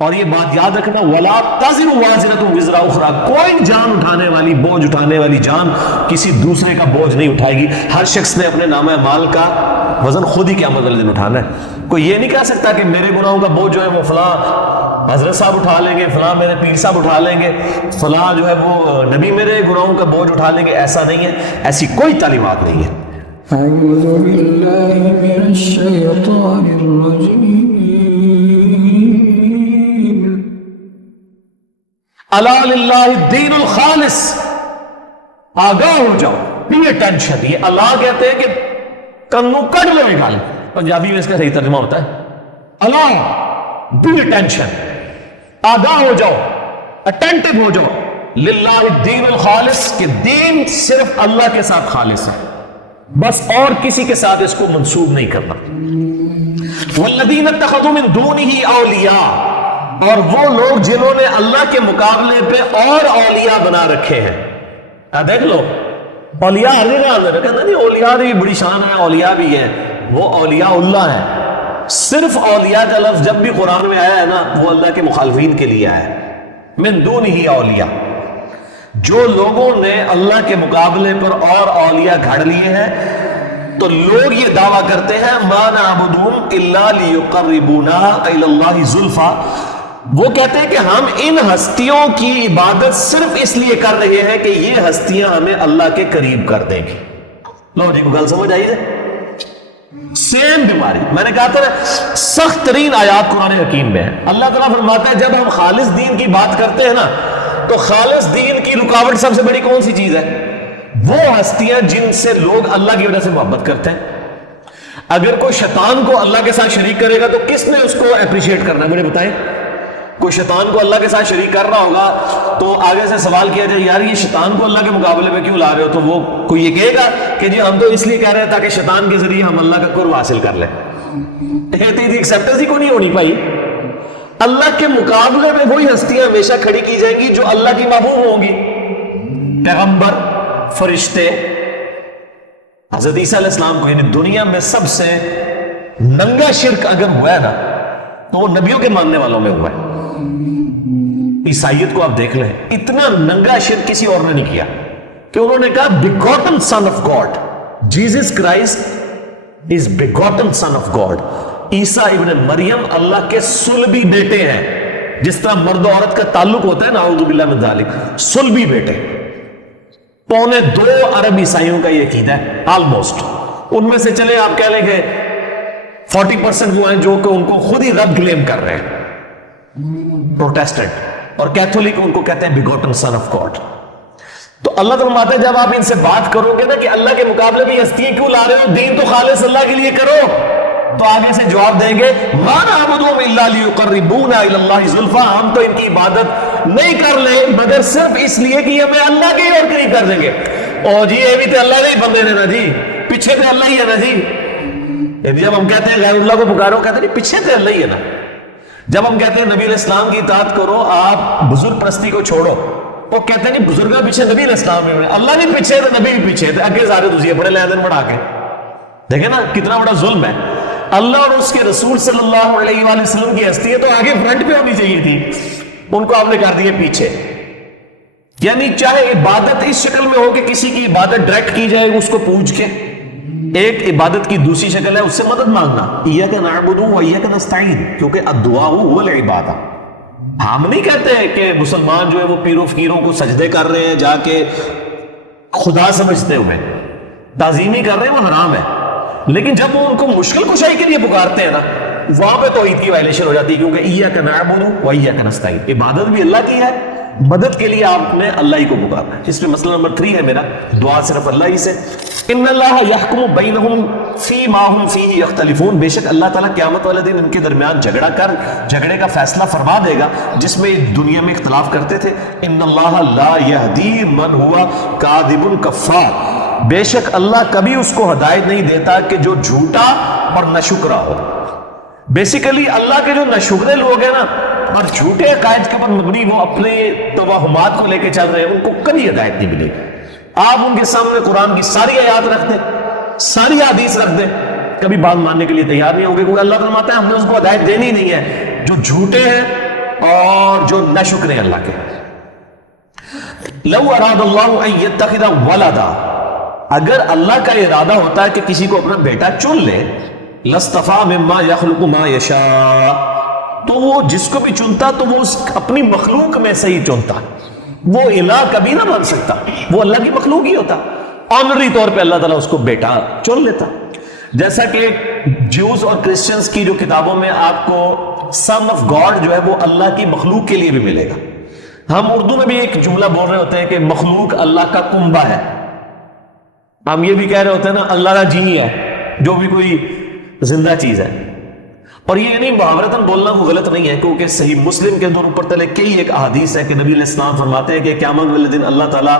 اور یہ بات یاد رکھنا، وَلَا تَزِرُ وَازِرَةٌ وِزْرَ أُخْرَىٰ، کوئی جان اٹھانے والی، بوجھ اٹھانے والی جان کسی دوسرے کا بوجھ نہیں اٹھائے گی. ہر شخص نے اپنے نامہ اعمال کا وزن خود ہی قیامت والے دن اٹھانا ہے. کوئی یہ نہیں کہہ سکتا کہ میرے گناہوں کا بوجھ جو ہے وہ فلاں حضرت صاحب اٹھا لیں گے، فلاں میرے پیر صاحب اٹھا لیں گے، فلاں جو ہے وہ نبی میرے گناہوں کا بوجھ اٹھا لیں گے. ایسا نہیں ہے، ایسی کوئی تعلیمات نہیں ہے. أعوذ بالله من الشيطان الرجيم. الا للہ الدین الخالص، آگاہ ہو جاؤ، پی اٹینشن. یہ اللہ کہتے ہیں کہ کنو کٹ لو گل، پنجابی میں اس کا صحیح ترجمہ ہوتا ہے اللہ، پی اٹینشن، آگاہ ہو جاؤ، اٹینٹو ہو جاؤ. للہ الدین الخالص، کہ دین صرف اللہ کے ساتھ خالص ہے، بس اور کسی کے ساتھ اس کو منسوب نہیں کرنا. والذین اتخذوا من دونہ اولیاء، اور وہ لوگ جنہوں نے اللہ کے مقابلے پہ اور اولیاء بنا رکھے ہیں. دیکھ لو، اولیاء نہیں، اولیاء بھی بڑی شان ہے، اولیاء بھی ہے، وہ اولیاء اللہ ہے. صرف اولیاء کا لفظ جب بھی قرآن میں آیا ہے نا، وہ اللہ کے مخالفین کے لیے آیا ہے. من دونہ اولیاء، جو لوگوں نے اللہ کے مقابلے پر اور اولیاء گھڑ لیے ہیں، تو لوگ یہ دعویٰ کرتے ہیں ما نعبدہم الا لیقربونا الی اللہ زلفیٰ، وہ کہتے ہیں کہ ہم ان ہستیوں کی عبادت صرف اس لیے کر رہے ہیں کہ یہ ہستیاں ہمیں اللہ کے قریب کر دیں گی. لو جی کو گل سمجھ آئی ہے؟ سیم بیماری میں نے کہا تھا نا، سخت ترین آیات قرآن حکیم میں ہے. اللہ تعالیٰ فرماتا ہے جب ہم خالص دین کی بات کرتے ہیں نا، تو خالص دین کی رکاوٹ سب سے بڑی کون سی چیز ہے؟ وہ ہستیاں جن سے لوگ اللہ کی وجہ سے محبت کرتے ہیں. اگر کوئی شیطان کو اللہ کے ساتھ شریک کرے گا تو کس نے اس کو اپریشیٹ کرنا ہے؟ مجھے بتائیں. کوئی شیطان کو اللہ کے ساتھ شریک کر رہا ہوگا تو آگے سے سوال کیا جائے یار یہ شیطان کو اللہ کے مقابلے میں کیوں لا رہے ہو؟ تو وہ کوئی یہ کہے گا کہ جی ہم تو اس لیے کہہ رہے ہیں تاکہ شیطان کے ذریعے ہم اللہ کا قرب حاصل کر لیں. ایکسیپٹنس ہی کو نہیں ہونی پائی. اللہ کے مقابلے میں وہی ہستیاں ہمیشہ کھڑی کی جائیں گی جو اللہ کی محبوب ہوں گی. پیغمبر، فرشتے. حضرت عیسیٰ علیہ السلام کو، یعنی دنیا میں سب سے ننگا شرک اگر ہوا ہے نا تو وہ نبیوں کے ماننے والوں میں ہوا ہے. عیسائیت کو آپ دیکھ لیں، اتنا ننگا شرک کسی اور نے نہیں کیا کہ انہوں نے کہا begotten son of God، Jesus Christ is begotten son of God. عیسیٰ ابن مریم اللہ کے صلبی بیٹے ہیں. جس طرح مرد و عورت کا تعلق ہوتا ہے نا، اعوذ باللہ من ذالک، صلبی بیٹے. 2.25 ارب عیسائیوں کا یہ عقیدہ ہے آلموسٹ. ان میں سے چلے آپ کہہ لیں کہ 40% وہ ہیں جو کہ ان کو خود ہی رب کلیم کر رہے ہیں، پروٹیسٹنٹ. اور کیتھولک ان کو کہتے ہیں بیگوٹن سن آف گاڈ. تو اللہ تعالیٰ فرماتا ہے جب آپ ان سے بات کرو گے نا کہ اللہ کے مقابلے میں ہستیاں کیوں لا رہے ہو، دین تو خالص اللہ کے لیے کرو، تو آگے سے جواب دیں گے ما نعبدہم الا لیقربونا الی اللہ زلفیٰ، ہم تو ان کی عبادت نہیں کر لیں مگر صرف اس لیے کہ ہمیں اللہ کے اور قریب کر دیں گے. او جی یہ بھی تو اللہ نہیں بندے نے نا جی، پیچھے تو اللہ ہی ہے نا جی. جب ہم کہتے ہیں غیر اللہ کو پکارو، کہتے ہیں پیچھے تو اللہ ہی ہے نا. جب ہم کہتے ہیں نبی علیہ السلام کی اطاعت کرو، آپ بزرگ پرستی کو چھوڑو، وہ کہتے ہیں نہیں بزرگاں پیچھے نبی علیہ السلام میں، اللہ نہیں پیچھے تو نبی بھی پیچھے تھے، اگے سارے تجھے بڑے لیندن بڑھا کے. دیکھیں نا کتنا بڑا ظلم ہے. اللہ اور اس کے رسول صلی اللہ علیہ وآلہ وسلم کی ہستی ہے تو آگے فرنٹ پہ ہونی چاہیے تھی، ان کو آپ نے کر دیے پیچھے. یعنی چاہے عبادت اس شکل میں ہو کہ کسی کی عبادت ڈائریکٹ کی جائے اس کو پوچھ کے، ایک عبادت کی دوسری شکل ہے اس سے مدد مانگنا، ایاک نعبد و ایاک نستعین، کیونکہ الدعاء هو العبادہ. ہم نہیں کہتے ہیں کہ مسلمان جو ہے وہ پیروں فقیروں کو سجدے کر رہے ہیں جا کے خدا سمجھتے ہوئے، تعظیمی کر رہے ہیں، وہ حرام ہے. لیکن جب وہ ان کو مشکل کشائی کے لیے پکارتے ہیں نا، وہاں پہ توحید کی وائلیشن ہو جاتی ہے، کیونکہ ایاک نعبد و ایاک نستعین، عبادت بھی اللہ کی ہے، مدد کے لیے آپ نے اللہ ہی کو پکارنا ہے. اس میں مسئلہ نمبر 3 ہے میرا، دعا صرف اللہ ہی سے. ان اللہ یحکم بینہم فی ما ہم فیہ یختلفون، بے شک اللہ تعالیٰ قیامت والے دن ان کے درمیان جھگڑے کا فیصلہ فرما دے گا جس میں دنیا میں اختلاف کرتے تھے. ان اللہ لا یہدی من ہوا کاذب کفار، بے شک اللہ کبھی اس کو ہدایت نہیں دیتا کہ جو جھوٹا اور ناشکرا ہو. بیسیکلی اللہ کے جو ناشکرے لوگ ہیں نا اور جھوٹے عقائد کے اوپر مبنی وہ اپنے توہمات کو لے کے چل رہے ہیں، ان کو کبھی ہدایت نہیں ملے گی. آپ ان کے سامنے قرآن کی ساری آیات رکھ دیں، ساری حدیث رکھ دیں، کبھی بات ماننے کے لیے تیار نہیں ہوں گے، کیونکہ اللہ فرماتا ہے ہم نے اس کو ہدایت دینی نہیں ہے. جو جھوٹے ہیں اور جو ناشکر ہیں اللہ کے. لو اراد اللہ ان یتخذ ولدا، اگر اللہ کا ارادہ ہوتا ہے کہ کسی کو اپنا بیٹا چن لے، لاصطفیٰ مما یخلق ما یشاء، تو وہ جس کو بھی چنتا تو وہ اپنی مخلوق میں سے ہی چنتا. وہ الہ کبھی نہ بن سکتا، وہ اللہ کی مخلوق ہی ہوتا. آنری طور پہ اللہ تعالیٰ اس کو بیٹا چن لیتا. جیسا کہ جیوز اور کرسچنز کی جو کتابوں میں آپ کو سن آف گاڈ جو ہے وہ اللہ کی مخلوق کے لیے بھی ملے گا. ہم اردو میں بھی ایک جملہ بول رہے ہوتے ہیں کہ مخلوق اللہ کا کنبہ ہے. ہم یہ بھی کہہ رہے ہوتے ہیں نا اللہ کا جی ہے، جو بھی کوئی زندہ چیز ہے. اور یہ نہیں محاورتاً بولنا کو غلط نہیں ہے، کیونکہ صحیح مسلم کے اندر اوپر تلے کئی ایک احادیث ہے کہ نبی علیہ السلام فرماتے ہیں کہ قیامت والے دن اللہ تعالیٰ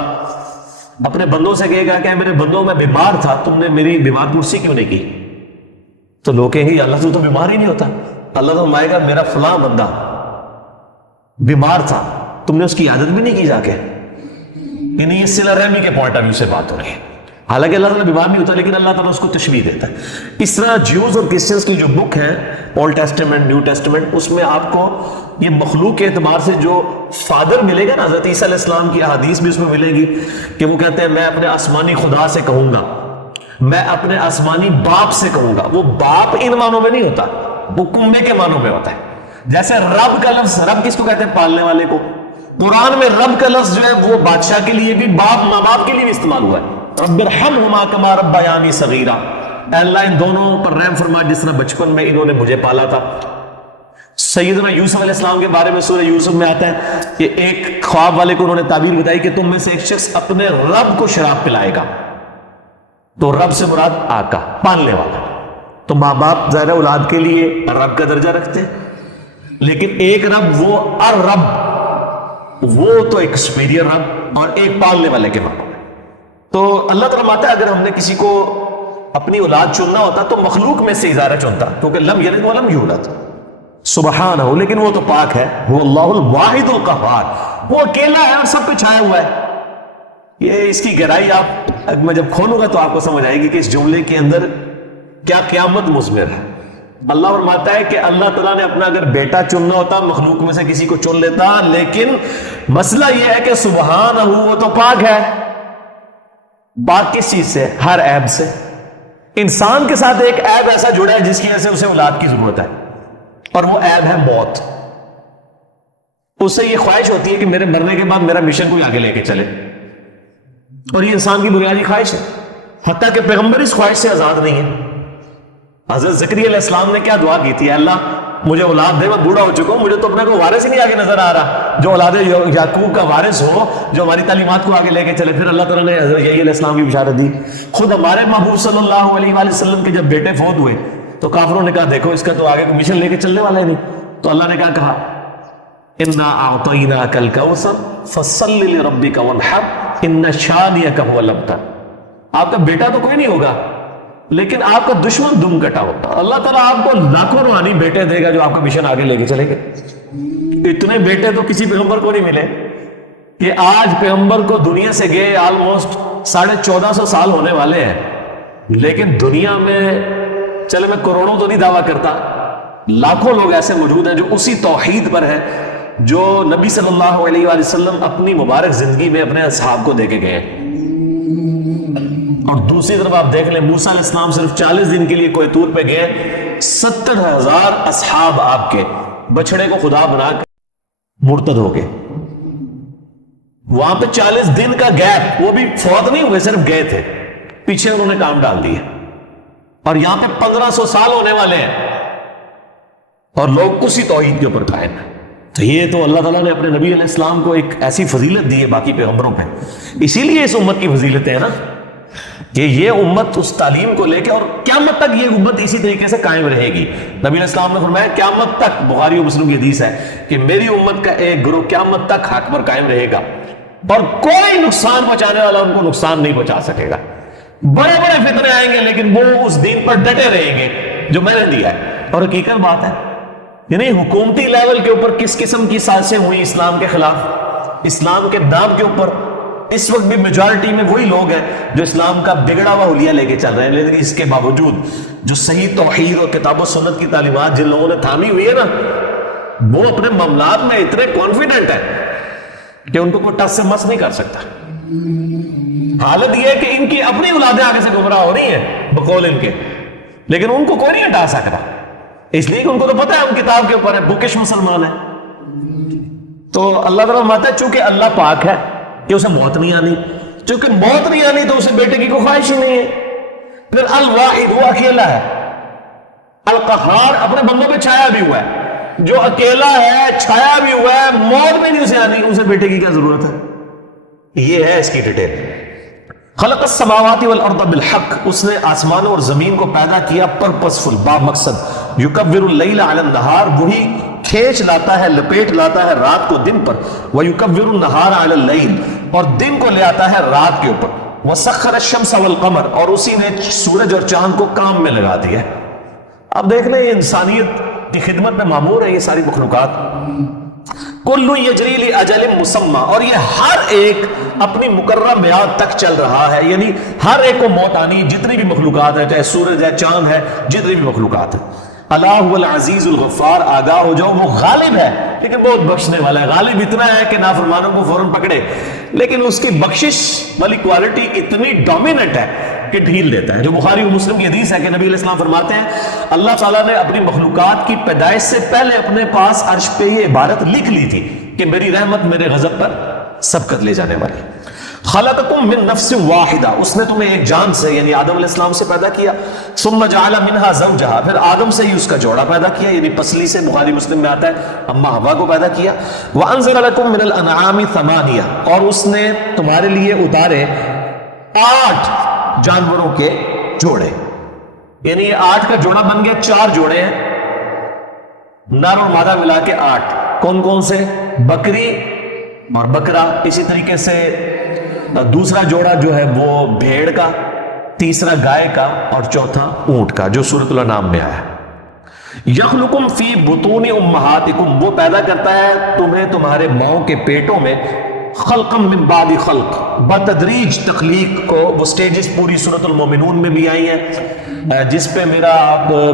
اپنے بندوں سے کہے گا کہ میرے بندوں میں بیمار تھا، تم نے میری بیمار پرسی کیوں نہیں کی؟ تو لوگ کہیں گے اللہ تو بیمار ہی نہیں ہوتا. اللہ تو فرمائے گا میرا فلاں بندہ بیمار تھا، تم نے اس کی عادت بھی نہیں کی جا کے. یعنی یہ صلہ رحمی کے پوائنٹ آف ویو سے بات ہو رہی ہے. حالانکہ اللہ تعالیٰ بیمار نہیں ہوتا، لیکن اللہ تعالیٰ اس کو تشبیہ دیتا ہے. اس طرح جیوز اور کرسچنز کی جو بک ہے اولڈ ٹیسٹمنٹ نیو ٹیسٹمنٹ، اس میں آپ کو یہ مخلوق کے اعتبار سے جو فادر ملے گا نا، حضرت عیسیٰ علیہ السلام کی احادیث بھی اس میں ملے گی کہ وہ کہتے ہیں میں اپنے آسمانی خدا سے کہوں گا، میں اپنے آسمانی باپ سے کہوں گا. وہ باپ ان معنوں میں نہیں ہوتا، وہ کنبے کے معنوں میں ہوتا ہے. جیسے رب کا لفظ، رب کس کو کہتے ہیں؟ پالنے والے کو. قرآن میں رب کا لفظ جو ہے وہ بادشاہ کے لیے بھی، باپ ماں باپ کے لیے بھی استعمال ہوا ہے. رب ارحمہما کما ربیانی صغیرا، اے اللہ ان دونوں پر رحم فرما جس طرح بچپن میں انہوں نے مجھے پالا تھا. سیدنا یوسف علیہ السلام کے بارے میں سورہ یوسف میں آتا ہے کہ ایک خواب والے کو انہوں نے تعبیر بتائی کہ تم میں سے ایک شخص اپنے رب کو شراب پلائے گا. تو رب سے مراد آقا، پالنے والا. تو ماں باپ ظاہر اولاد کے لیے رب کا درجہ رکھتے ہیں، لیکن ایک رب وہ الرب، وہ تو ایک سپیریئر رب اور ایک پالنے والے کے معنی. تو اللہ تعالیٰ ماتا ہے اگر ہم نے کسی کو اپنی اولاد چننا ہوتا تو مخلوق میں سے ادارہ چنتا، کیونکہ لم یلد ولم یولد. سبحانہ، لیکن وہ تو پاک ہے. وہ اللہ الواحد القہار، وہ اکیلا ہے اور سب پہ چھایا ہوا ہے. یہ اس کی گہرائی آپ میں جب کھولوں گا تو آپ کو سمجھ آئے گی کہ اس جملے کے اندر کیا قیامت مضمر ہے. اللہ فرماتا ہے کہ اللہ تعالیٰ نے اپنا اگر بیٹا چننا ہوتا مخلوق میں سے کسی کو چن لیتا، لیکن مسئلہ یہ ہے کہ سبحانہ وہ تو پاک ہے. پاک کس چیز سے؟ ہر عیب سے. انسان کے ساتھ ایک عیب ایسا جڑا ہے جس کی وجہ سے اسے اولاد کی ضرورت ہے، اور وہ عیب ہے موت. اسے یہ خواہش ہوتی ہے کہ میرے مرنے کے بعد میرا مشن کوئی آگے لے کے چلے، اور یہ انسان کی بنیادی خواہش ہے. حتیٰ کہ پیغمبر اس خواہش سے آزاد نہیں ہے. حضرت زکریا علیہ السلام نے کیا دعا کی تھی؟ اللہ مجھے اولاد دے، میں بوڑھا ہو چکا ہوں، مجھے تو اپنا کوئی وارث ہی نہیں آگے نظر آ رہا جو اولاد یعقوب کا وارث ہو، جو ہماری تعلیمات کو آگے لے کے چلے. پھر اللہ تعالیٰ نے حضرت یحییٰ علیہ السلام کی بشارت دی. خود ہمارے محبوب صلی اللہ علیہ وآلہ وسلم کے جب بیٹے فوت ہوئے تو کافروں نے کہا دیکھو اس کا تو آگے مشن لے کے چلنے والا ہی نہیں. تو اللہ نے کیا کہا؟ انا اعطیناک الکوثر فصل لربک وانحر ان شانئک هو الابتر. آپ کا بیٹا تو کوئی نہیں ہوگا، لیکن آپ کا دشمن دم کٹا ہوتا. اللہ تعالیٰ آپ کو لاکھوں روحانی بیٹے دے گا جو آپ کا مشن آگے لے کے چلے گا. اتنے بیٹے تو کسی پیغمبر کو نہیں ملے کہ آج پیغمبر کو دنیا سے گئے آلموسٹ 1450 سال ہونے والے ہیں، لیکن دنیا میں چلے میں کروڑوں تو نہیں دعویٰ کرتا، لاکھوں لوگ ایسے موجود ہیں جو اسی توحید پر ہیں جو نبی صلی اللہ علیہ وآلہ وسلم اپنی مبارک زندگی میں اپنے اصحاب کو دے کے گئے. اور دوسری طرف آپ دیکھ لیں موسیٰ علیہ السلام صرف 40 دن کے لیے کوہ طور پہ گئے، 70,000 اصحاب آپ کے بچڑے کو خدا بنا کر مرتد ہو گئے. وہاں پہ 40 دن کا گیپ، وہ بھی فوت نہیں ہوئے، صرف گئے تھے، پیچھے انہوں نے کام ڈال دیے. اور یہاں پہ 1500 سال ہونے والے ہیں اور لوگ اسی توحید کے اوپر قائم ہیں. تو یہ تو اللہ تعالیٰ نے اپنے نبی علیہ السلام کو ایک ایسی فضیلت دی ہے باقی پیغمبروں پہ. اسی لیے اس امت کی فضیلتیں ہیں نا کہ یہ امت اس تعلیم کو لے کے اور قیامت تک یہ امت اسی طریقے سے قائم رہے گی. نبی علیہ السلام نے فرمایا قیامت تک، بخاری و مسلم کی حدیث ہے کہ میری امت کا ایک گروہ قیامت تک حق پر قائم رہے گا اور کوئی نقصان پہنچانے والا ان کو نقصان نہیں پہنچا سکے گا. بڑے بڑے فتنے آئیں گے لیکن وہ اس دین پر ڈٹے رہیں گے جو میں نے دیا ہے. اور حقیقت بات ہے، یعنی حکومتی لیول کے اوپر کس قسم کی سازشیں ہوئی اسلام کے خلاف، اسلام کے نام کے اوپر اس وقت بھی میجورٹی میں وہی لوگ ہیں جو اسلام کا بگڑا ہوا حلیہ لے کے چل رہے ہیں. لیکن اس کے باوجود جو صحیح توحید اور کتاب و سنت کی تعلیمات جن لوگوں نے تھامی ہوئی ہے نا، وہ اپنے معاملات میں اتنے کانفیڈنٹ ہیں کہ ان کو کوئی ٹس سے مس نہیں کر سکتا. حالت یہ ہے کہ ان کی اپنی اولادیں آگے سے گمراہ ہو رہی ہیں بقول ان کے، لیکن ان کو کوئی نہیں ہٹا سکتا، اس لیے کہ ان کو تو پتہ ہے ہم کتاب کے اوپر ہے، بکش مسلمان ہے. تو اللہ تعالیٰ فرماتا ہے چونکہ اللہ پاک ہے کہ اسے موت نہیں آنی، چونکہ موت نہیں آنی تو اسے بیٹے کی کوئی خواہش ہی نہیں ہے. پھر الواحد، وہ اکیلا ہے. القہار، اپنے بندوں پہ چھایا بھی ہوا ہے، جو اکیلا ہے چھایا بھی ہوا ہے، موت بھی نہیں اسے آنی، اسے بیٹے کی کیا ضرورت ہے. یہ ہے اس کی ڈیٹیل. خلق السماوات والارض بالحق، اس نے آسمانوں اور زمین کو پیدا کیا پرپسفل، با مقصد. یکبر اللیل علی النہار، وہی کھینچ لاتا ہے، لپیٹ لاتا ہے رات کو دن پر. ویکبر النہار علی اللیل، اور دن کو لے آتا ہے رات کے اوپر. وسخر الشمس والقمر، اور اسی نے سورج اور چاند کو کام میں لگا دیا. اب دیکھ لیں یہ انسانیت کی خدمت میں مامور ہے یہ ساری مخلوقات. کل یجری لاجل مسمى، اور یہ ہر ایک اپنی مقررہ میعاد تک چل رہا ہے، یعنی ہر ایک کو موت آنی، جتنی بھی مخلوقات ہے، چاہے سورج ہے، چاند ہے، جتنی بھی مخلوقات ہے. اللہ هو العزیز الغفار، آگاہ ہو جاؤ وہ غالب ہے لیکن بہت بخشنے والا ہے. غالب اتنا ہے کہ نافرمانوں کو فوراً پکڑے، لیکن اس کی بخشش والی کوالٹی اتنی ڈومیننٹ ہے کہ ڈھیل دیتا ہے. جو بخاری و مسلم کی حدیث ہے کہ نبی علیہ السلام فرماتے ہیں اللہ تعالیٰ نے اپنی مخلوقات کی پیدائش سے پہلے اپنے پاس عرش پہ یہ عبارت لکھ لی تھی کہ میری رحمت میرے غضب پر سبقت لے جانے والی. خلقکم من نفس واحدہ، اس نے تمہیں ایک جان سے یعنی آدم علیہ السلام سے پیدا کیا. ثم جعل منها زوجها، پھر آدم سے ہی اس کا جوڑا پیدا کیا، یعنی پسلی سے، بخاری مسلم میں آتا ہے اما حوا کو پیدا کیا. وانزل لکم من الانعام ثمانیہ، اور اس نے تمہارے لیے اتارے 8 جانوروں کے جوڑے، یعنی یہ 8 کا جوڑا بن گیا، 4 جوڑے ہیں نر اور مادہ ملا کے 8. کون کون سے؟ بکری اور بکرا. اسی طریقے سے دوسرا جوڑا جو ہے وہ بھیڑ کا، تیسرا گائے کا، اور چوتھا اونٹ کا، جو سورۃ الانعام میں آیا. یخلقکم فی بطون امہاتکم، وہ پیدا کرتا ہے تمہیں تمہارے ماؤں کے پیٹوں میں. خلقا من بعد خلق، بتدریج تخلیق کو. وہ سٹیجز پوری سورۃ المومنون میں بھی آئی ہیں، جس پہ میرا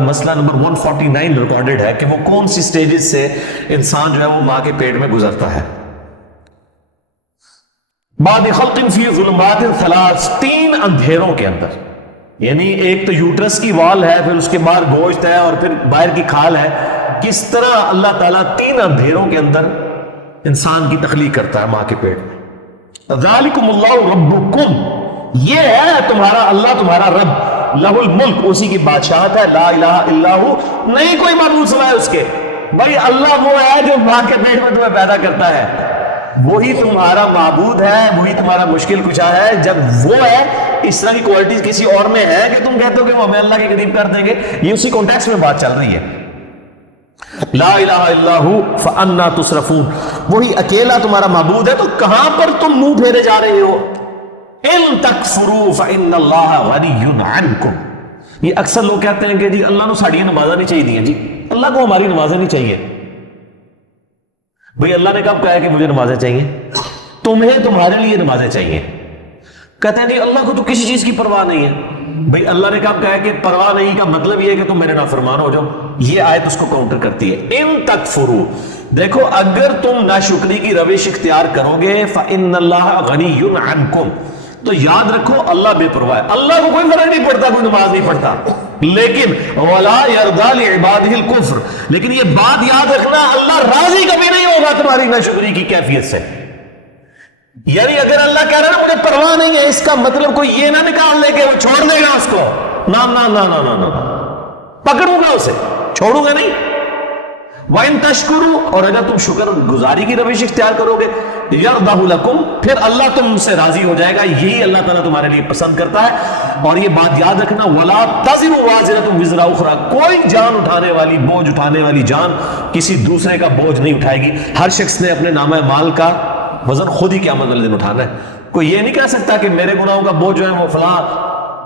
مسئلہ نمبر 149 ریکارڈڈ ہے کہ وہ کون سی سٹیجز سے انسان جو ہے وہ ماں کے پیٹ میں گزرتا ہے. بعد خلق فی ظلمات 3، 3 اندھیروں کے اندر، یعنی ایک تو یوٹرس کی وال ہے، پھر اس کے باہر گوشت ہے، اور پھر باہر کی کھال ہے. کس طرح اللہ تعالیٰ 3 اندھیروں کے اندر انسان کی تخلیق کرتا ہے ماں کے پیٹ میں. ذالکم اللہ ربکم، یہ ہے تمہارا اللہ، تمہارا رب. لہ الملک، اسی کی بادشاہت ہے. لا الہ الا ہو، نہیں کوئی معبود سوائے اس کے. بھائی اللہ وہ ہے جو ماں کے پیٹ میں تمہیں پیدا کرتا ہے، وہی تمہارا معبود ہے، وہی تمہارا مشکل کشا ہے. جب وہ ہے، اس طرح کی کوالٹیز کسی اور میں ہے کہ تم کہتے ہو کہ وہ ہمیں اللہ کے قریب کر دیں گے. یہ اسی کانٹیکسٹ میں بات چل رہی ہے. لا الہ الا ہو فانا تصرفون، وہی اکیلا تمہارا معبود ہے، تو کہاں پر تم منہ پھیرے جا رہے ہو. ان تکفروا فان اللہ غنی عنکم، یہ اکثر لوگ کہتے ہیں کہ جی اللہ نے ساڑیاں نمازاں نہیں چاہیے. جی اللہ کو ہماری نمازیں نہیں چاہیے. بھئی اللہ نے کب کہا ہے کہ مجھے نمازیں چاہیے؟ تمہیں تمہارے لیے نمازیں چاہیے. کہتے ہیں نہیں اللہ کو تو کسی چیز کی پرواہ نہیں ہے. بھئی اللہ نے کب کہا ہے کہ پرواہ نہیں کا مطلب یہ ہے کہ تم میرے نافرمان ہو جاؤ. یہ آیت اس کو کاؤنٹر کرتی ہے. ان تکفروا، دیکھو اگر تم ناشکری کی روش اختیار کرو گے فإن اللہ غنی عنکم، تو یاد رکھو اللہ بے پرواہ ہے. اللہ کو کوئی فرق نہیں پڑتا کوئی نماز نہیں پڑھتا، لیکن ولا یرضی لعبادہ الکفر، لیکن یہ بات یاد رکھنا اللہ راضی کبھی نہیں ہوگا تمہاری ناشکری کی کیفیت سے. یعنی اگر اللہ کہہ رہا ہے نا مجھے پرواہ نہیں ہے، اس کا مطلب کوئی یہ نہ نکال لے کہ وہ چھوڑ دے گا اس کو. نہ نہ نہ نہ نہ نہ، پکڑوں گا اسے، چھوڑوں گا نہیں. وَإِن تَشْكُرُوا، اور اگر تم شکر گزاری کی روش اختیار کرو گے، يَرْضَهُ لَكُمْ، پھر اللہ تم سے راضی ہو جائے گا. یہی اللہ تعالیٰ تمہارے لیے پسند کرتا ہے. اور یہ بات یاد رکھنا، وَلَا تَزِرُ وَازِرَةٌ وِزْرَ أُخْرَىٰ، کوئی جان اٹھانے والی، بوجھ اٹھانے والی جان کسی دوسرے کا بوجھ نہیں اٹھائے گی. ہر شخص نے اپنے نامہ مال کا وزن خود ہی قیامت والے دن اٹھانا ہے. کوئی یہ نہیں کہہ سکتا کہ میرے گناہوں کا بوجھ جو ہے وہ فلاں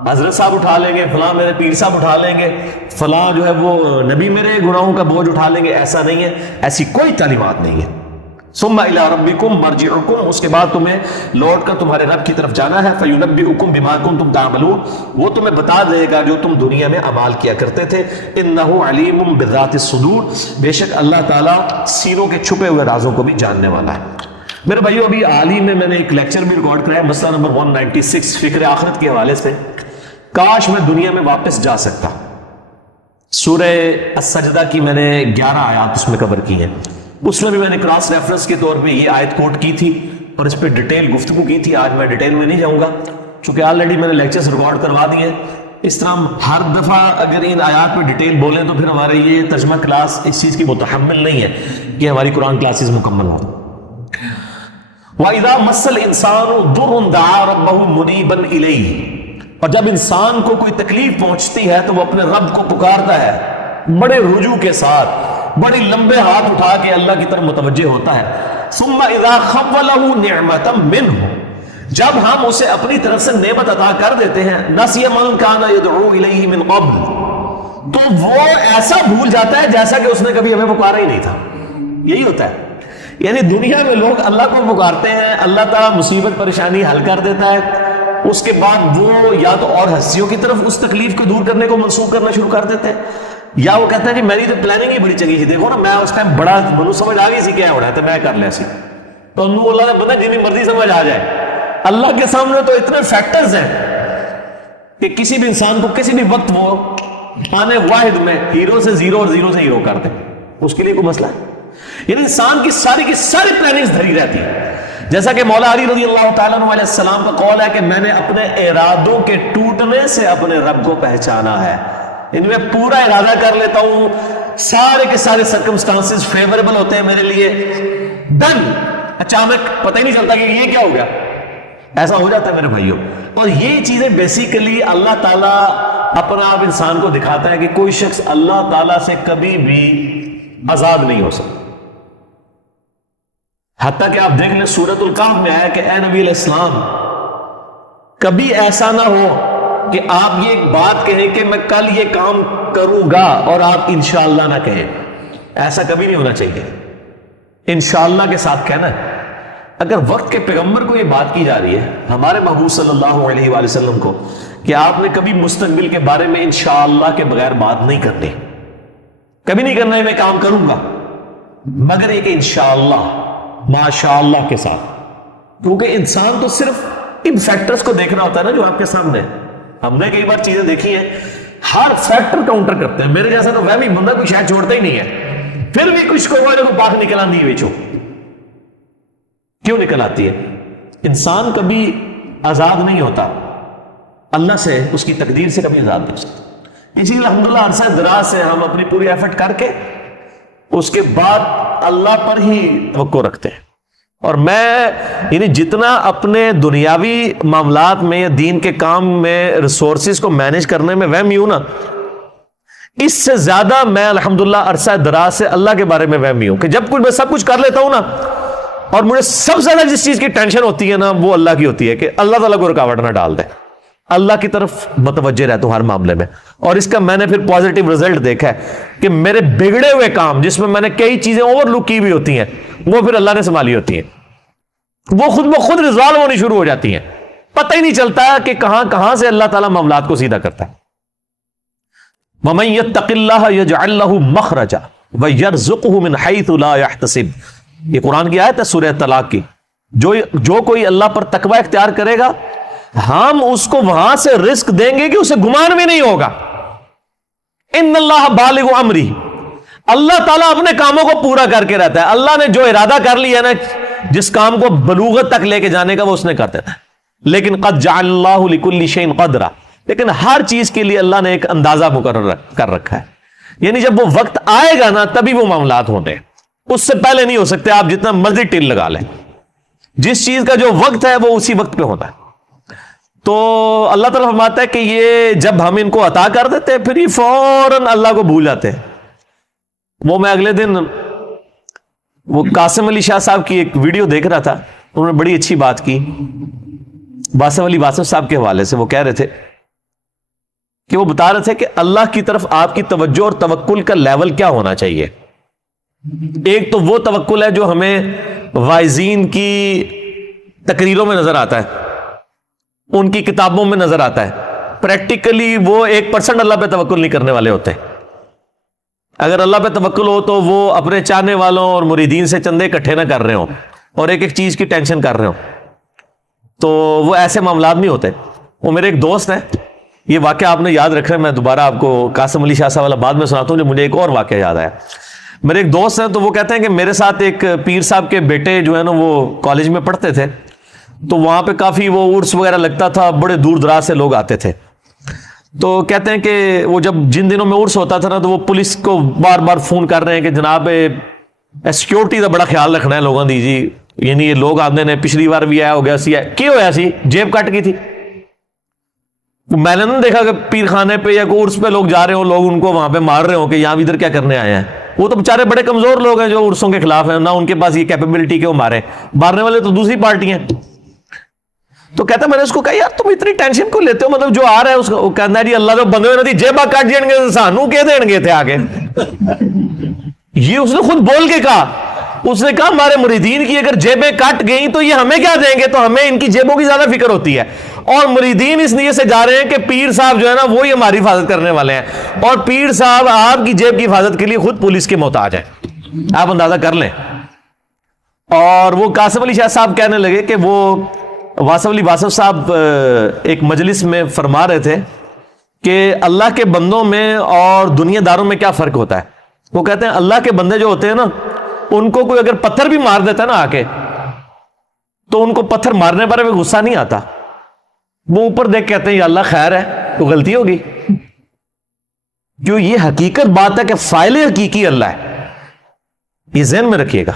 حضرت صاحب اٹھا لیں گے، فلاں میرے پیر صاحب اٹھا لیں گے، فلاں جو ہے وہ نبی میرے گناہوں کا بوجھ اٹھا لیں گے. ایسا نہیں ہے، ایسی کوئی تعلیمات نہیں ہے. ثم الی ربکم مرجعکم، اس کے بعد تمہیں لوٹ کر تمہارے رب کی طرف جانا ہے، فینبئکم بما کنتم تعملون، وہ تمہیں بتا دے گا جو تم دنیا میں اعمال کیا کرتے تھے، انہ علیم بذات الصدور، بے شک اللہ تعالیٰ سینوں کے چھپے ہوئے رازوں کو بھی جاننے والا ہے۔ میرے بھائیو، ابھی حال ہی میں نے ایک لیکچر بھی ریکارڈ کرایا، مسئلہ نمبر 196 فکر آخرت کے حوالے سے، کاش میں دنیا میں واپس جا سکتا۔ سورہ السجدہ کی میں نے 11 آیات اس میں کور کی ہیں، اس میں بھی میں نے کراس ریفرنس کے طور پہ یہ آیت کوٹ کی تھی اور اس پہ ڈیٹیل گفتگو کی تھی۔ آج میں ڈیٹیل میں نہیں جاؤں گا چونکہ آلریڈی میں نے لیکچرز ریکارڈ کروا دیے۔ اس طرح ہر دفعہ اگر ان آیات پہ ڈیٹیل بولیں تو پھر ہمارے یہ ترجمہ کلاس اس چیز کی متحمل نہیں ہے کہ ہماری قرآن کلاسز مکمل ہوں۔ وَإِذَا مَسَّ الْإِنسَانُ ضُرٌّ دَعَا رَبَّهُ مُنِيبًا إِلَيْهِ، اور جب انسان کو کوئی تکلیف پہنچتی ہے تو وہ اپنے رب کو پکارتا ہے بڑے رجوع کے ساتھ، بڑی لمبے ہاتھ اٹھا کے اللہ کی طرف متوجہ ہوتا ہے۔ ثُمَّ إِذَا خَوَّلَهُ نِعْمَةً مِّنْهُ، جب ہم اسے اپنی طرف سے نعمت عطا کر دیتے ہیں، نَسِيَ مَن كَانَ يَدْعُو إِلَيْهِ مِن قَبْلُ، تو وہ ایسا بھول جاتا ہے جیسا کہ اس نے کبھی ہمیں پکارا ہی نہیں تھا۔ یہی ہوتا ہے، یعنی دنیا میں لوگ اللہ کو پکارتے ہیں، اللہ تعالیٰ مصیبت پریشانی حل کر دیتا ہے، اس کے بعد وہ یا تو اور ہستیوں کی طرف اس تکلیف کو دور کرنے کو منسوخ کرنا شروع کر دیتے ہیں، یا وہ کہتے ہیں جی میری تو پلاننگ ہی بڑی چنگی تھی، دیکھو نا میں اس ٹائم بڑا منو سمجھ آ گئی سی کیا ہو رہا ہے تو میں کر لیا سی، تو انہوں اللہ نے بنا جنہیں مرضی سمجھ آ جائے۔ اللہ کے سامنے تو اتنے فیکٹرز ہیں کہ کسی بھی انسان کو کسی بھی وقت وہ آنے واحد میں ہیرو سے زیرو اور زیرو سے ہیرو کر دے، اس کے لیے کوئی مسئلہ ہے؟ یعنی انسان کی ساری پلاننگز دھری رہتی ہے، جیسا کہ مولا علی رضی اللہ تعالیٰ عنہ علیہ السلام کا قول ہے کہ میں نے اپنے ارادوں کے ٹوٹنے سے اپنے رب کو پہچانا ہے، ان میں پورا ارادہ کر لیتا ہوں، سارے کے سارے سرکمسٹانسز فیوریبل ہوتے ہیں میرے لیے، ڈن، اچانک پتہ ہی نہیں چلتا کہ یہ کیا ہو گیا، ایسا ہو جاتا ہے میرے بھائیوں۔ اور یہ چیزیں بیسیکلی اللہ تعالیٰ اپنا آپ انسان کو دکھاتا ہے کہ کوئی شخص اللہ تعالیٰ سے کبھی بھی آزاد نہیں ہو سکتا، حتیٰ کہ آپ دیکھ لیں سورۃ الکہف میں آیا کہ اے نبی علیہ السلام کبھی ایسا نہ ہو کہ آپ یہ بات کہیں کہ میں کل یہ کام کروں گا اور آپ انشاءاللہ نہ کہیں، ایسا کبھی نہیں ہونا چاہیے، انشاءاللہ کے ساتھ کہنا ہے۔ اگر وقت کے پیغمبر کو یہ بات کی جا رہی ہے، ہمارے محبوب صلی اللہ علیہ وآلہ وسلم کو، کہ آپ نے کبھی مستقبل کے بارے میں انشاءاللہ کے بغیر بات نہیں کرنی، کبھی نہیں کرنا ہے میں کام کروں گا، مگر ایک انشاءاللہ ماشاءاللہ کے ساتھ، کیونکہ انسان تو صرف ان فیکٹرز کو دیکھنا ہوتا ہے نا جو آپ کے سامنے۔ ہم نے کئی بار چیزیں دیکھی ہیں، ہر فیکٹر کاؤنٹر کرتے ہیں، میرے جیسا تو وہمی بندہ کوئی شاید چھوڑتا ہی نہیں ہے، پھر بھی کچھ کو پاک نکل آتی ہے بیچو، کیوں نکل آتی ہے؟ انسان کبھی آزاد نہیں ہوتا اللہ سے، اس کی تقدیر سے کبھی آزاد نہیں ہو سکتا۔ اسی لیے الحمدللہ عرصہ دراز سے ہم اپنی پوری ایفرٹ کر کے اس کے بعد اللہ پر ہی توقع رکھتے ہیں، اور میں یعنی جتنا اپنے دنیاوی معاملات میں یا دین کے کام میں ریسورسز کو مینج کرنے میں وہمی ہوں نا، اس سے زیادہ میں الحمدللہ عرصہ دراز سے اللہ کے بارے میں وہمی ہوں کہ جب کچھ میں سب کچھ کر لیتا ہوں نا، اور مجھے سب سے زیادہ جس چیز کی ٹینشن ہوتی ہے نا وہ اللہ کی ہوتی ہے کہ اللہ تعالیٰ کو رکاوٹ نہ ڈال دے، اللہ کی طرف متوجہ رہتا ہوں ہر معاملے میں۔ اور اس کا میں نے پھر پازیٹیو رزلٹ دیکھا ہے کہ میرے بگڑے ہوئے کام جس میں میں نے کئی چیزیں اوور لک کی بھی ہوتی ہیں وہ پھر اللہ نے سنبھالی ہوتی ہیں، وہ خود بخود ریزالو ہونی شروع ہو جاتی ہیں، پتہ ہی نہیں چلتا کہ کہاں سے اللہ تعالیٰ معاملات کو سیدھا کرتا ہے۔ وَمَن يَتَّقِ اللَّهَ يَجْعَل لَّهُ مَخْرَجًا وَيَرْزُقْهُ مِنْ حَيْثُ لَا يَحْتَسِبُ، یہ قرآن کی آیت ہے سورہ طلاق کی، جو کوئی اللہ پر تقوی اختیار کرے گا ہم اس کو وہاں سے رزق دیں گے کہ اسے گمان بھی نہیں ہوگا۔ ان اللہ بالغ امری، اللہ تعالیٰ اپنے کاموں کو پورا کر کے رہتا ہے، اللہ نے جو ارادہ کر لیا نا جس کام کو بلوغت تک لے کے جانے کا وہ اس نے کر دیتا ہے۔ لیکن قد جعل اللہ لکل شیء قدرا، لیکن ہر چیز کے لیے اللہ نے ایک اندازہ مقرر کر رکھا ہے، یعنی جب وہ وقت آئے گا نا تبھی وہ معاملات ہوتے ہیں، اس سے پہلے نہیں ہو سکتے، آپ جتنا مرضی ٹل لگا لیں، جس چیز کا جو وقت ہے وہ اسی وقت پہ ہوتا ہے۔ تو اللہ تعالیٰ فرماتا ہے کہ یہ جب ہم ان کو عطا کر دیتے ہیں پھر یہ فوراً اللہ کو بھول جاتے ہیں۔ وہ میں اگلے دن وہ قاسم علی شاہ صاحب کی ایک ویڈیو دیکھ رہا تھا، انہوں نے بڑی اچھی بات کی باسم علی واسف صاحب کے حوالے سے۔ وہ کہہ رہے تھے کہ وہ بتا رہے تھے کہ اللہ کی طرف آپ کی توجہ اور توکل کا لیول کیا ہونا چاہیے۔ ایک تو وہ توکل ہے جو ہمیں وائزین کی تقریروں میں نظر آتا ہے, ان کی کتابوں میں نظر آتا ہے. پریکٹیکلی وہ 1% اللہ پہ توکل نہیں کرنے والے ہوتے. اگر اللہ پہ توکل ہو تو وہ اپنے چاہنے والوں اور مریدین سے چندے اکٹھے نہ کر رہے ہوں اور ایک ایک چیز کی ٹینشن کر رہے ہوں, تو وہ ایسے معاملات نہیں ہوتے. وہ میرے ایک دوست ہیں, یہ واقعہ آپ نے یاد رکھنا ہے, میں دوبارہ آپ کو قاسم علی شاہ صاحب والا بعد میں سناتا ہوں, جو مجھے ایک اور واقعہ یاد آیا. میرے ایک دوست ہیں, تو وہ کہتے ہیں کہ میرے ساتھ ایک پیر صاحب کے بیٹے جو ہے نا وہ کالج میں پڑھتے تھے, تو وہاں پہ کافی وہ عرس وغیرہ لگتا تھا, بڑے دور دراز سے لوگ آتے تھے. تو کہتے ہیں کہ وہ جب جن دنوں میں عرس ہوتا تھا نا, تو وہ پولیس کو بار بار فون کر رہے ہیں کہ جناب سیکیورٹی کا بڑا خیال رکھنا ہے لوگوں دی جی, یعنی یہ لوگ آتے ہیں, پچھلی بار بھی آیا ہو گیا سی, کی ہوا سی جیب کٹ گئی تھی. میں نے نہیں دیکھا کہ پیر خانے پہ یا کوئی عرس پہ لوگ جا رہے ہوں, لوگ ان کو وہاں پہ مار رہے ہوں کہ یہاں ادھر کیا کرنے آئے ہیں. وہ تو بیچارے بڑے کمزور لوگ ہیں جو عرسوں کے خلاف ہیں, نہ ان کے پاس یہ کیپیبلٹی کہ وہ مارے, مارنے والے تو دوسری پارٹی ہیں. تو کہتا میں نے اس کو کہا یار تم اتنی ٹینشن کو لیتے ہو, مطلب جو آ رہا ہے اس کو کہنا ہے جی اللہ جو بندے ہوئے جیبا کٹ جائیں گے سانو کہ دیں گے تھے آگے. یہ اس نے خود بول کے کہا, اس نے کہا ہمارے مریدین کی اگر جیبیں کٹ گئیں تو یہ ہمیں کیا دیں گے, تو ہمیں ان کی جیبوں کی زیادہ فکر ہوتی ہے. اور مریدین اس نیت سے جا رہے ہیں کہ پیر صاحب جو ہے نا وہی ہماری حفاظت کرنے والے ہیں, اور پیر صاحب آپ کی جیب کی حفاظت کے لیے خود پولیس کے محتاج ہیں, آپ اندازہ کر لیں. اور وہ قاسم علی شاہ صاحب کہنے لگے کہ وہ واصف علی واصف صاحب ایک مجلس میں فرما رہے تھے کہ اللہ کے بندوں میں اور دنیا داروں میں کیا فرق ہوتا ہے. وہ کہتے ہیں اللہ کے بندے جو ہوتے ہیں نا, ان کو کوئی اگر پتھر بھی مار دیتا ہے نا آ کے, تو ان کو پتھر مارنے پر بھی غصہ نہیں آتا, وہ اوپر دیکھ کہتے ہیں یا اللہ خیر ہے, تو غلطی ہوگی. جو یہ حقیقت بات ہے کہ فاعل حقیقی اللہ ہے, یہ ذہن میں رکھیے گا.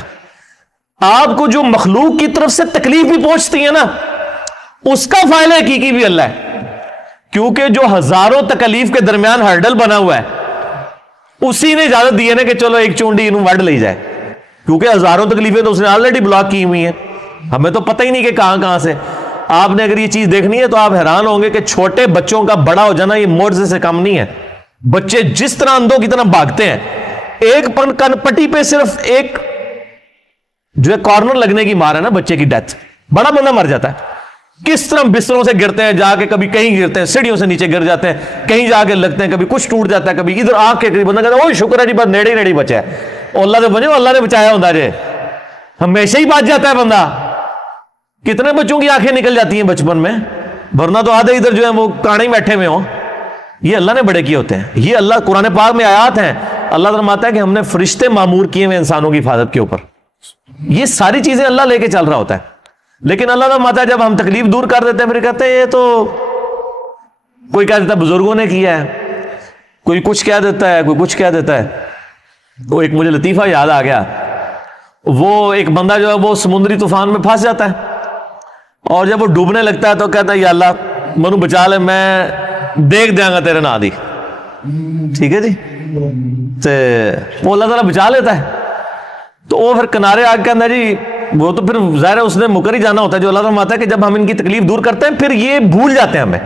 آپ کو جو مخلوق کی طرف سے تکلیف بھی پہنچتی ہے نا, اس کا فاعل حقیقی بھی اللہ ہے, کیونکہ جو ہزاروں تکلیف کے درمیان ہرڈل بنا ہوا ہے اسی نے اجازت دی ہے نا کہ چلو ایک چونڈی انہوں وڈ لے جائے, کیونکہ ہزاروں تکلیفیں تو اس نے آلریڈی بلاک کی ہوئی ہیں, ہمیں تو پتہ ہی نہیں کہ کہاں کہاں سے. آپ نے اگر یہ چیز دیکھنی ہے تو آپ حیران ہوں گے کہ چھوٹے بچوں کا بڑا ہو جانا یہ معجزے سے کم نہیں ہے. بچے جس طرح اندھوں کی طرح بھاگتے ہیں, ایک پٹی پہ صرف ایک جو ہے کارنر لگنے کی مار ہے نا بچے کی ڈیتھ, بڑا بندہ مر جاتا ہے. کس طرح بستروں سے گرتے ہیں, جا کے کبھی کہیں گرتے ہیں, سیڑھیوں سے نیچے گر جاتے ہیں, کہیں جا کے لگتے ہیں, کبھی کچھ ٹوٹ جاتا ہے, کبھی ادھر آنکھ کے قریب بندہ کہتا ہے اوہ شکر ہے جی بس نیڑے نیڑے بچا ہے, اللہ سے بچے اللہ نے بچایا ہوتا ہے, ہمیشہ ہی بچ جاتا ہے بندہ. کتنے بچوں کی آنکھیں نکل جاتی ہیں بچپن میں, ورنہ تو آدھے ادھر جو ہے وہ کانے بیٹھے ہوئے ہوں. یہ اللہ نے بڑے کیے ہوتے ہیں. یہ اللہ قرآن پاک میں آیات ہیں, اللہ فرماتا ہے کہ ہم نے فرشتے معمور کیے ہوئے انسانوں کی حفاظت کے اوپر. یہ ساری چیزیں اللہ لے کے چل رہا ہوتا ہے. لیکن اللہ فرماتا ہے جب ہم تکلیف دور کر دیتے ہیں پھر کہتے ہیں یہ تو کوئی کہہ دیتا ہے بزرگوں نے کیا ہے, کوئی کچھ کہہ دیتا ہے, کوئی کچھ کہہ دیتا ہے. وہ ایک مجھے لطیفہ یاد آ گیا, وہ ایک بندہ جو ہے وہ سمندری طوفان میں پھنس جاتا ہے, اور جب وہ ڈوبنے لگتا ہے تو کہتا ہے یا اللہ منو بچا لے, میں دیکھ دیا گا تیرے نا دی. ٹھیک ہے جی, تو وہ اللہ تعالیٰ بچا لیتا ہے. تو وہ پھر کنارے آ کے کہتا ہے جی وہ تو پھر ظاہر ہے اس نے مکر ہی جانا ہوتا ہے. جو اللہ تعالیٰ فرماتا ہے کہ جب ہم ان کی تکلیف دور کرتے ہیں پھر یہ بھول جاتے ہیں ہمیں.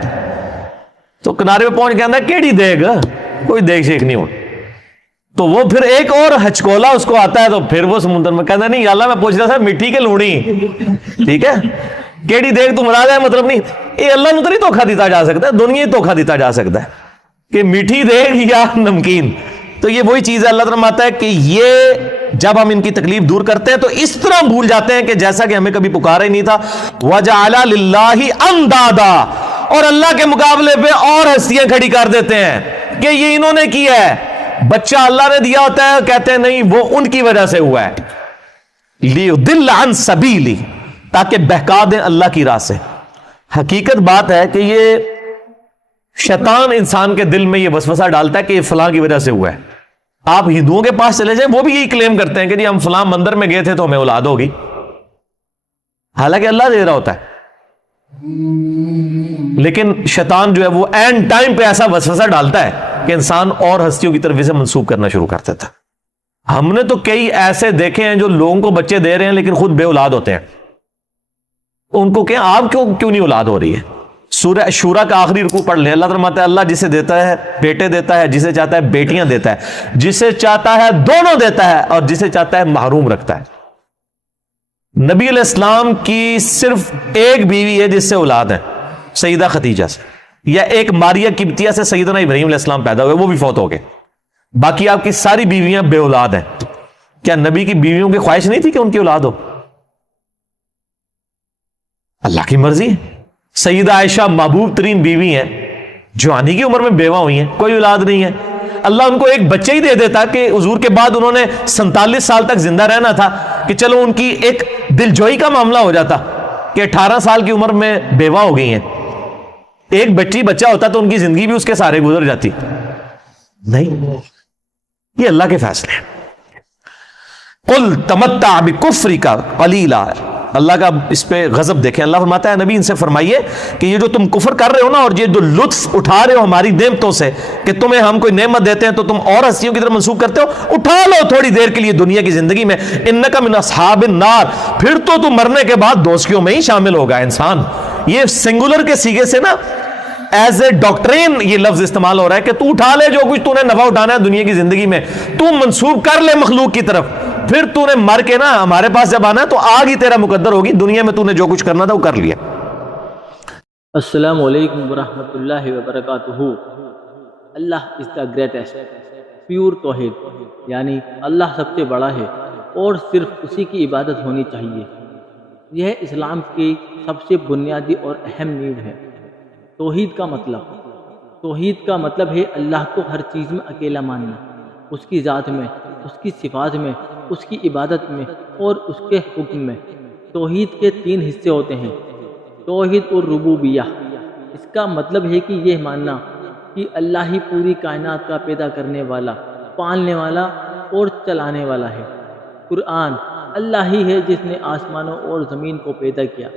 تو کنارے پہ پہنچ کے کہتا ہے کیڑی دیکھ, کوئی دیکھ شیک نہیں ہو. تو وہ پھر ایک اور ہچکولا اس کو آتا ہے, تو پھر وہ سمندر میں کہتا ہے نہیں اللہ میں پوچھ رہا تھا مٹی کے لوڑی, ٹھیک ہے کیڑی دیکھ تو مراد ہے, مطلب نہیں یہ اللہ نے تو نہیں دھوکہ دیتا جا سکتا, دنیا ہی دھوکہ دیتا جا سکتا ہے کہ میٹھی دیکھ یا نمکین. تو یہ وہی چیز ہے, اللہ فرماتا ہے کہ یہ جب ہم ان کی تکلیف دور کرتے ہیں تو اس طرح بھول جاتے ہیں کہ جیسا کہ ہمیں کبھی پکارا ہی نہیں تھا. وَجَعَلَ لِلَّهِ أَنْدَادًا, اور اللہ کے مقابلے پہ اور ہستیاں کھڑی کر دیتے ہیں کہ یہ انہوں نے کیا ہے. بچہ اللہ نے دیا ہوتا ہے, کہتے ہیں نہیں وہ ان کی وجہ سے ہوا ہے. لِيُضِلَّ عَنْ سَبِيلِ, تاکہ بہکا دیں اللہ کی راہ سے. حقیقت بات ہے کہ یہ شیطان انسان کے دل میں یہ وسوسہ ڈالتا ہے کہ یہ فلاں کی وجہ سے ہوا ہے. آپ ہندوؤں کے پاس چلے جائیں, وہ بھی یہی کلیم کرتے ہیں کہ جی ہم فلاں مندر میں گئے تھے تو ہمیں اولاد ہوگی, حالانکہ اللہ دے رہا ہوتا ہے. لیکن شیطان جو ہے وہ اینڈ ٹائم پہ ایسا وسوسہ ڈالتا ہے کہ انسان اور ہستیوں کی طرف اسے منسوب کرنا شروع کر دیتا ہے. ہم نے تو کئی ایسے دیکھے ہیں جو لوگوں کو بچے دے رہے ہیں لیکن خود بے اولاد ہوتے ہیں. ان کو کہیں آپ کیوں نہیں اولاد ہو رہی ہے. سورہ شورا کا آخری رکوع پڑھ لیں, اللہ فرماتا ہے اللہ جسے دیتا ہے بیٹے دیتا ہے, جسے چاہتا ہے بیٹیاں دیتا ہے, جسے چاہتا ہے دونوں دیتا ہے, اور جسے چاہتا ہے محروم رکھتا ہے. نبی علیہ السلام کی صرف ایک بیوی ہے جس سے اولاد ہے، سیدہ خدیجہ سے، یا ایک ماریہ قبطیہ سے سیدنا ابراہیم علیہ السلام پیدا ہوئے، وہ بھی فوت ہو گئے، باقی آپ کی ساری بیویاں بے اولاد ہیں۔ کیا نبی کی بیویوں کی خواہش نہیں تھی کہ ان کی اولاد ہو؟ اللہ کی مرضی ہے۔ سیدہ عائشہ محبوب ترین بیوی ہیں، جوانی کی عمر میں بیوہ ہوئی ہیں، کوئی اولاد نہیں ہے، اللہ ان کو ایک بچہ ہی دے دیتا کہ حضور کے بعد انہوں نے 47 سال تک زندہ رہنا تھا، کہ چلو ان کی ایک دل جوئی کا معاملہ ہو جاتا کہ 18 سال کی عمر میں بیوہ ہو گئی ہیں، ایک بچہ ہوتا تو ان کی زندگی بھی اس کے سارے گزر جاتی۔ نہیں، یہ اللہ کے فیصلے ہیں۔ قل تمتع بکفرک قلیلا، اللہ کا اس پہ غضب دیکھیں، اللہ فرماتا ہے نبی ان سے فرمائیے کہ یہ جو تم کفر کر رہے ہو نا، اور یہ جو لطف اٹھا رہے ہو ہماری نعمتوں سے، کہ تمہیں ہم کوئی نعمت دیتے ہیں تو تم اور ہستیوں کی طرف منسوخ کرتے ہو، اٹھا لو تھوڑی دیر کے لیے دنیا کی زندگی میں، انک من اصحاب النار، پھر تو تم مرنے کے بعد دوزخیوں میں ہی شامل ہوگا انسان۔ یہ سنگولر کے سیغے سے نا ایز اے ڈاکٹرین یہ لفظ استعمال ہو رہا ہے کہ تو اٹھا لے جو کچھ تو نے نفع اٹھانا ہے دنیا کی زندگی میں، تو منسوب کر لے مخلوق کی طرف، پھر تو نے مر کے نا ہمارے پاس جب آنا ہے تو آگ ہی تیرا مقدر ہوگی، دنیا میں تو نے جو کچھ کرنا تھا وہ کر لیا۔ السلام علیکم ورحمۃ اللہ وبرکاتہ۔ اللہ از دا گریٹسٹ، پیور توحید، یعنی اللہ سب سے بڑا ہے اور صرف اسی کی عبادت ہونی چاہیے۔ یہ اسلام کی سب سے بنیادی اور اہم نیو ہے۔ توحید کا مطلب ہے اللہ کو ہر چیز میں اکیلا ماننا، اس کی ذات میں، اس کی صفات میں، اس کی عبادت میں اور اس کے حکم میں۔ توحید کے 3 حصے ہوتے ہیں، توحید الربوبیہ، اس کا مطلب ہے کہ یہ ماننا کہ اللہ ہی پوری کائنات کا پیدا کرنے والا، پالنے والا اور چلانے والا ہے۔ قرآن، اللہ ہی ہے جس نے آسمانوں اور زمین کو پیدا کیا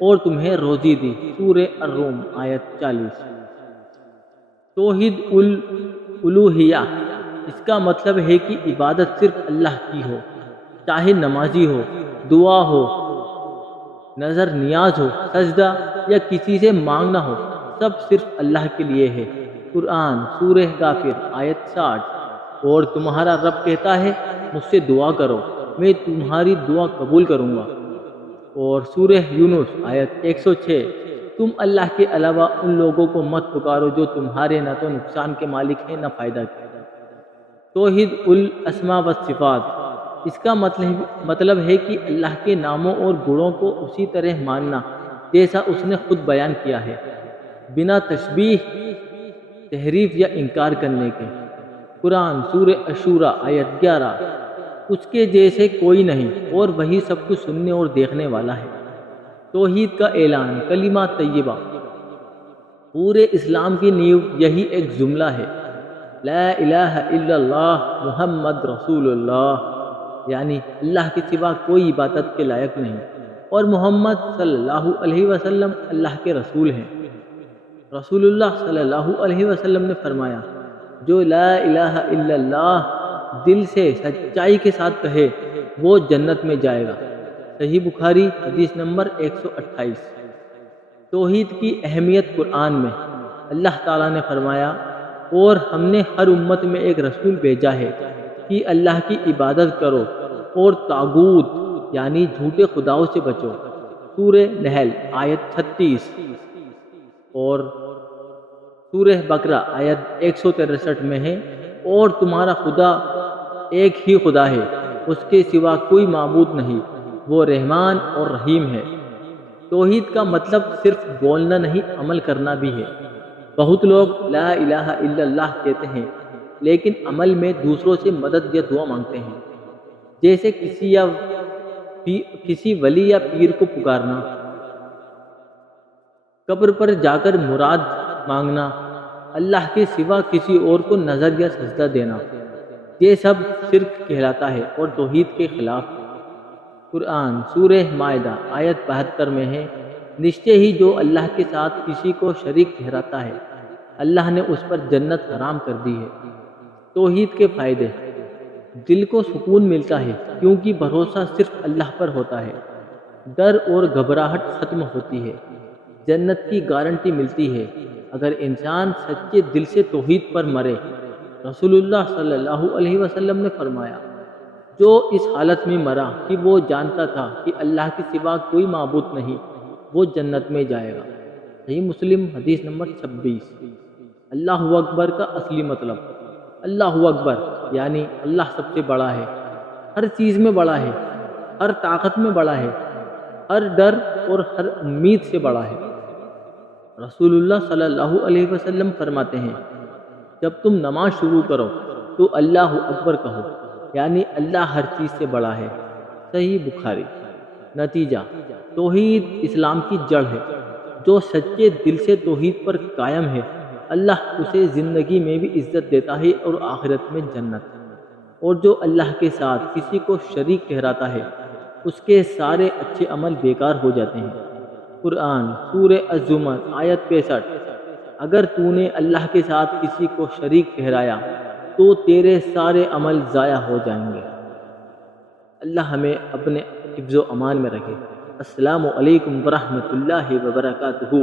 اور تمہیں روزی دی، سورہ الروم آیت 40۔ توحید الالوہیہ، اس کا مطلب ہے کہ عبادت صرف اللہ کی ہو، چاہے نمازی ہو، دعا ہو، نظر نیاز ہو، سجدہ یا کسی سے مانگنا ہو، سب صرف اللہ کے لیے ہے۔ قرآن، سورہ غافر آیت 60۔ اور تمہارا رب کہتا ہے مجھ سے دعا کرو، میں تمہاری دعا قبول کروں گا۔ اور سورہ یونس آیت 106۔ تم اللہ کے علاوہ ان لوگوں کو مت پکارو جو تمہارے نہ تو نقصان کے مالک ہیں نہ فائدہ کے۔ توحید الاسماء والصفات، اس کا مطلب ہے کہ اللہ کے ناموں اور گنوں کو اسی طرح ماننا جیسا اس نے خود بیان کیا ہے، بنا تشبیہ، تحریف یا انکار کرنے کے۔ قرآن، سورہ الشورى آیت 11۔ اس کے جیسے کوئی نہیں اور وہی سب کچھ سننے اور دیکھنے والا ہے۔ توحید کا اعلان، کلمہ طیبہ، پورے اسلام کی نیو یہی ایک جملہ ہے، لا الہ الا اللہ محمد رسول اللہ، یعنی اللہ کے سوا کوئی عبادت کے لائق نہیں اور محمد صلی اللہ علیہ وسلم اللہ کے رسول ہیں۔ رسول اللہ صلی اللہ علیہ وسلم نے فرمایا، جو لا الہ الا اللہ دل سے سچائی کے ساتھ کہے وہ جنت میں جائے گا۔ صحیح بخاری حدیث نمبر 128۔ توحید کی اہمیت قرآن میں اللہ تعالیٰ نے فرمایا، اور ہم نے ہر امت میں ایک رسول بھیجا ہے کہ اللہ کی عبادت کرو اور طاغوت یعنی جھوٹے خداؤں سے بچو، سورہ نحل آیت 36۔ اور سورہ بقرہ آیت 163 میں ہے، اور تمہارا خدا ایک ہی خدا ہے، اس کے سوا کوئی معبود نہیں، وہ رحمان اور رحیم ہے۔ توحید کا مطلب صرف بولنا نہیں، عمل کرنا بھی ہے۔ بہت لوگ لا الہ الا اللہ کہتے ہیں لیکن عمل میں دوسروں سے مدد یا دعا مانگتے ہیں، جیسے کسی ولی یا پیر کو پکارنا، قبر پر جا کر مراد مانگنا، اللہ کے سوا کسی اور کو نظر یا سجدہ دینا، یہ سب شرک کہلاتا ہے اور توحید کے خلاف ہے۔ قرآن، سورہ مائدہ آیت 72 میں ہے، نشچے ہی جو اللہ کے ساتھ کسی کو شریک ٹھہراتا ہے اللہ نے اس پر جنت حرام کر دی ہے۔ توحید کے فائدے، دل کو سکون ملتا ہے کیونکہ بھروسہ صرف اللہ پر ہوتا ہے، ڈر اور گھبراہٹ ختم ہوتی ہے، جنت کی گارنٹی ملتی ہے اگر انسان سچے دل سے توحید پر مرے۔ رسول اللہ صلی اللہ علیہ وسلم نے فرمایا، جو اس حالت میں مرا کہ وہ جانتا تھا کہ اللہ کے سوا کوئی معبود نہیں، وہ جنت میں جائے گا۔ صحیح مسلم حدیث نمبر 26۔ اللہ اکبر کا اصلی مطلب، اللہ اکبر یعنی اللہ سب سے بڑا ہے، ہر چیز میں بڑا ہے، ہر طاقت میں بڑا ہے، ہر ڈر اور ہر امید سے بڑا ہے۔ رسول اللہ صلی اللہ علیہ وسلم فرماتے ہیں جب تم نماز شروع کرو تو اللہ اکبر کہو، یعنی اللہ ہر چیز سے بڑا ہے۔ صحیح بخاری۔ نتیجہ، توحید اسلام کی جڑ ہے۔ جو سچے دل سے توحید پر قائم ہے، اللہ اسے زندگی میں بھی عزت دیتا ہے اور آخرت میں جنت، اور جو اللہ کے ساتھ کسی کو شریک ٹھہراتا ہے اس کے سارے اچھے عمل بیکار ہو جاتے ہیں۔ قرآن سورہ الزمر آیت 65۔ اگر تو نے اللہ کے ساتھ کسی کو شریک ٹھہرایا تو تیرے سارے عمل ضائع ہو جائیں گے۔ اللہ ہمیں اپنے حفظ و امان میں رکھے۔ السلام علیکم ورحمۃ اللہ وبرکاتہ۔